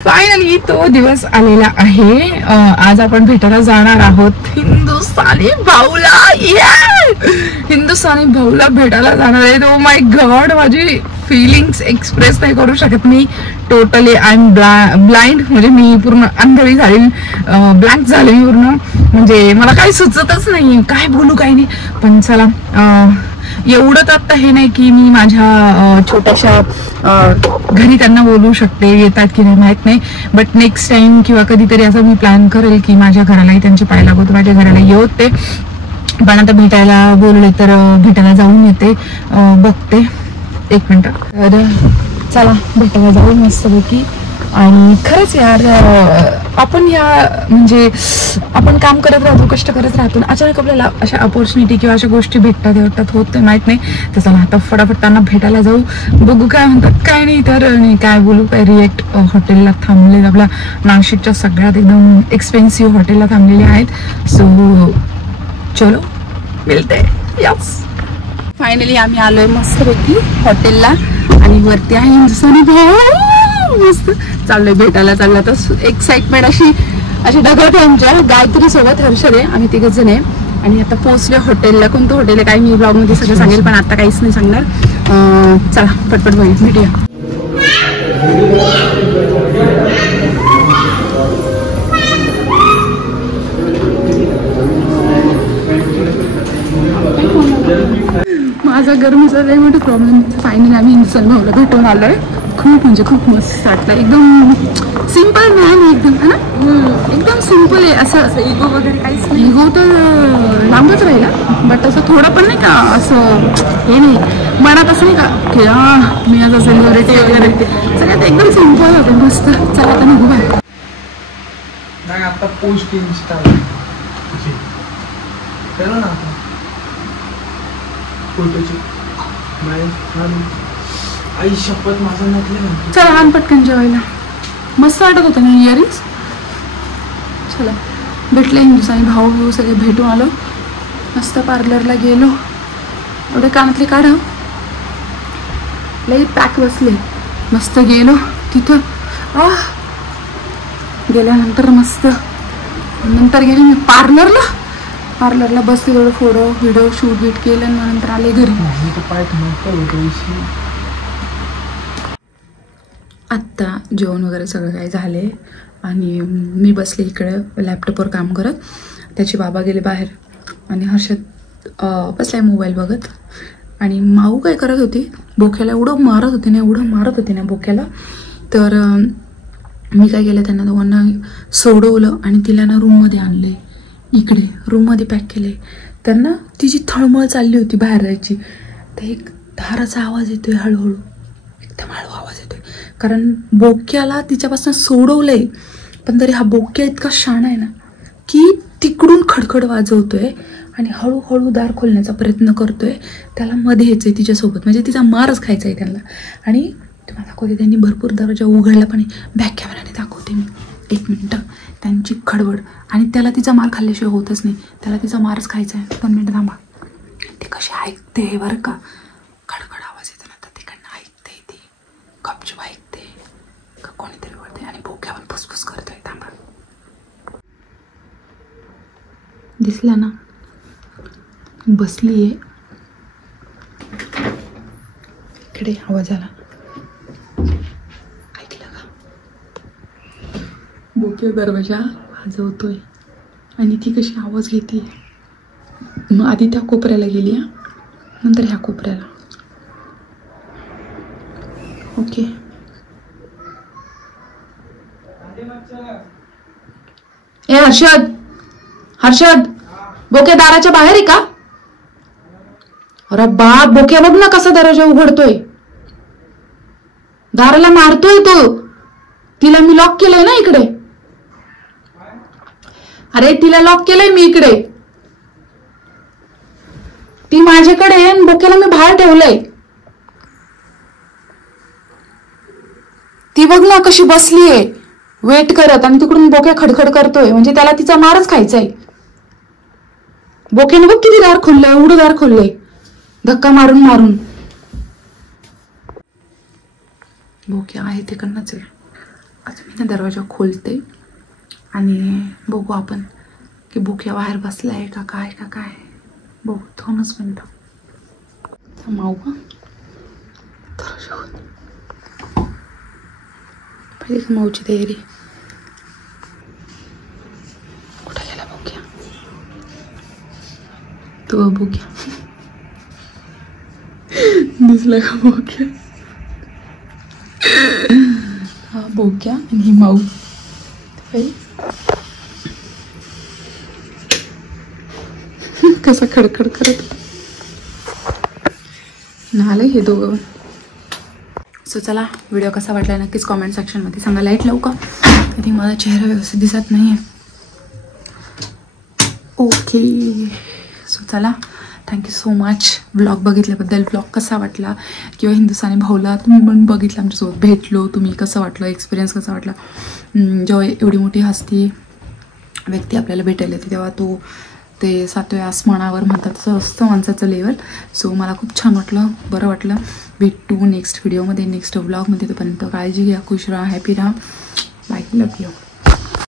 Finally तो दिवस आलेला आहे। आज आपण भेटायला जाणार आहोत हिंदुस्थानी भाऊला। हिंदुस्थानी भाऊला भेटायला जाणार आहे। ओ माय गॉड, माझी फिलिंग्स एक्सप्रेस नाही करू शकत मी। टोटली आय एम ब्लाइंड, म्हणजे मी पूर्ण अंधळी झाली, ब्लँक झाली पूर्ण, म्हणजे मला काही सुचतच नाही काय बोलू काय नाही। पण चला, एवढंच आता हे नाही की मी माझ्या छोट्याशा घरी त्यांना बोलू शकते, येतात की नाही माहित नाही, बट नेक्स्ट टाइम किंवा कधीतरी असं मी प्लॅन करेल की माझ्या घरालाही त्यांचे पाय लागत, माझ्या घराला येत ते। पण आता भेटायला बोलले तर भेटायला जाऊन येते, बघते। एक मिनिट, तर चला भेटायला जाऊ मस्तपैकी। आणि खरंच यार, आपण या म्हणजे आपण काम करत राहतो, कष्ट करत राहतो, अचानक आपल्याला अशा अपॉर्च्युनिटी किंवा अशा गोष्टी भेटतात होत माहित नाही। तर चला आता फटाफट त्यांना भेटायला जाऊ, बघू काय म्हणतात काय नाही। तर काय बोलू, काय रिएक्ट हॉटेलला थांबले, आपल्या नाशिकच्या सगळ्यात एकदम एक्सपेन्सिव्ह हॉटेलला थांबलेले आहेत। सो चलो मिळते। यस, फायनली आम्ही आलोय मस्तपैकी हॉटेलला आणि वरती आहे हिंदुस्थानी भाऊ। मस्त चाललोय भेटायला, चालला तर एक्साइटमेंट अशी ढगळते आमच्या गायत्री सोबत, हर्षद आहे, आम्ही तिघच जण आहे। आणि आता पोहोचले हॉटेलला। कोणतं हॉटेल आहे काय मी ब्लॉग मध्ये सगळं सांगेल, पण आता काहीच नाही सांगणार। चला पटपट भेटूया। माझा गरमीचा लय मोठा प्रॉब्लेम। फायनली आम्ही हिंदुस्थानी भाऊला भेटून आलोय। खूप म्हणजे खूप मस्त वाटलं, एकदम सिंपल मॅन एकदम, है ना, एकदम सिंपल आहे। असं इगो वगैरे काहीच नाही, इगो तर लांबच राहिला, बट असं थोडं पण नाही का, असं हे नाही मनात, असं नाही का की मी असं सेलिब्रिटी वगैरे, सगळ्यात एकदम सिंपल होतं, मस्त। चला आता निघू बाहेर। आता पोस्ट इंस्टा ना फोटोची आई शपथ माझा नकली। चला आण पटकन जेवायला, मस्त वाटत होतं ना इयरिंग्स। चला भेटले हिंदुस्थानी भाऊ सगळे भेटून आलो, मस्त पार्लरला गेलो, एवढे कानातले काढा, लई पॅक बसले, मस्त गेलो तिथं। गेल्यानंतर मस्त नंतर गेले मी पार्लरला बसले, थोडं फोटो व्हिडिओ शूट बीट केलं आणि नंतर आले घरी। आत्ता जेवण वगैरे सगळं काही झाले आणि मी बसले इकडे लॅपटॉपवर काम करत। त्याचे बाबा गेले बाहेर आणि हर्षद बसलाय मोबाईल बघत। आणि माऊ काय करत होती, बोक्याला एवढं मारत होती ना बोक्याला। तर मी काय केलं, त्यांना दोघांना सोडवलं आणि तिला ना रूममध्ये आणले, इकडे रूममध्ये पॅक केले। तर ना तिची थळमळ चालली होती बाहेर जायची, तर एक धाराचा आवाज येतोय, हळूहळू एकदम हळू आवाज येतोय, कारण बोक्याला तिच्यापासून सोडवलंय, पण तरी हा बोक्या इतका शाणा आहे ना की तिकडून खडखड वाजवतोय आणि हळूहळू दार खोलण्याचा प्रयत्न करतोय, त्याला मध्ये यायचंय तिच्यासोबत, म्हणजे तिचा मारच खायचा आहे त्यांना। आणि तुम्हाला दाखवते, त्यांनी भरपूर दरवाजा उघडला पण बॅक कॅमेराने दाखवते मी, एक मिनिट। त्यांची खडबड, आणि त्याला तिचा मार खाल्ल्याशिवाय होतच नाही, त्याला तिचा मारच खायचा आहे। 2 मिनिटं थांबा, ती कशी ऐकते बरं का, खडखड आवाज येतो ना तर तिकडनं ऐकते, ती गपचूप ऐकते का कोणीतरी वरते, आणि बोक्यावर फुसफुस करतोय। थांबा, दिसला ना, बसलीये इकडे, आवाज आला, ऐकलं का, बोक्या दरवाजा वाजवतोय आणि ती कशी आवाज घेते। मग आधी त्या कोपऱ्याला गेली, नंतर ह्या कोपऱ्याला। ओके, ए हर्षद, बोक्या दाराच्या बाहेर आहे का? अरे बाप, बोक्या बघ ना कसा दरवाजा उघडतोय, दाराला मारतोय तो। तिला मी लॉक केलंय ना इकडे, अरे तिला लॉक केलंय मी इकडे, ती माझ्याकडे आहे, बोक्याला मी बाहेर ठेवलंय। ती बघ ना कशी बसलीये वेट करत, आणि तिकडून बोक्या खडखड करतोय, म्हणजे त्याला तिचा मारच खायचाय। बोक्याने बघ किती दार खोललंय, एवढं दार खोललंय धक्का मारून मारून। बोक्या आहे तिकडनंच आहे, आता मी दरवाजा खोलते आणि बघू आपण की बुक्या बाहेर बसला आहे का काय बघू. 2 मिनिटं माऊ का पहिले माऊची तयारी. कुठे गेला बुक्या? तो बुक्या दिसला का बुक्या? हा बोक्या आणि ही माऊ. कसा खडखड करत नाले हे दोघं. सो चला, व्हिडिओ कसा वाटला नक्कीच कॉमेंट सेक्शनमध्ये सांगा. लाईट लावू का? तरी माझा चेहरा व्यवस्थित दिसत नाही आहे. ओके, सो चला, थँक्यू सो मच व्लॉग बघितल्याबद्दल. व्लॉग कसा वाटला किंवा हिंदुस्थानी भाऊला तुम्ही पण बघितलं, आमच्यासोबत भेटलो, तुम्ही कसं वाटलं, एक्सपिरियन्स कसा वाटला. जेव्हा एवढी मोठी हस्ती व्यक्ती आपल्याला भेटायला येते तेव्हा ते 7व्या आसमानावर म्हणतात तसं असतं माणसाचं लेवल. सो मला खूप छान वाटलं, बरं वाटलं. भेटू नेक्स्ट व्हिडिओमध्ये, नेक्स्ट व्लॉगमध्ये. तोपर्यंत काळजी घ्या, खुश राहा, हॅपी राहा. Bye, love you.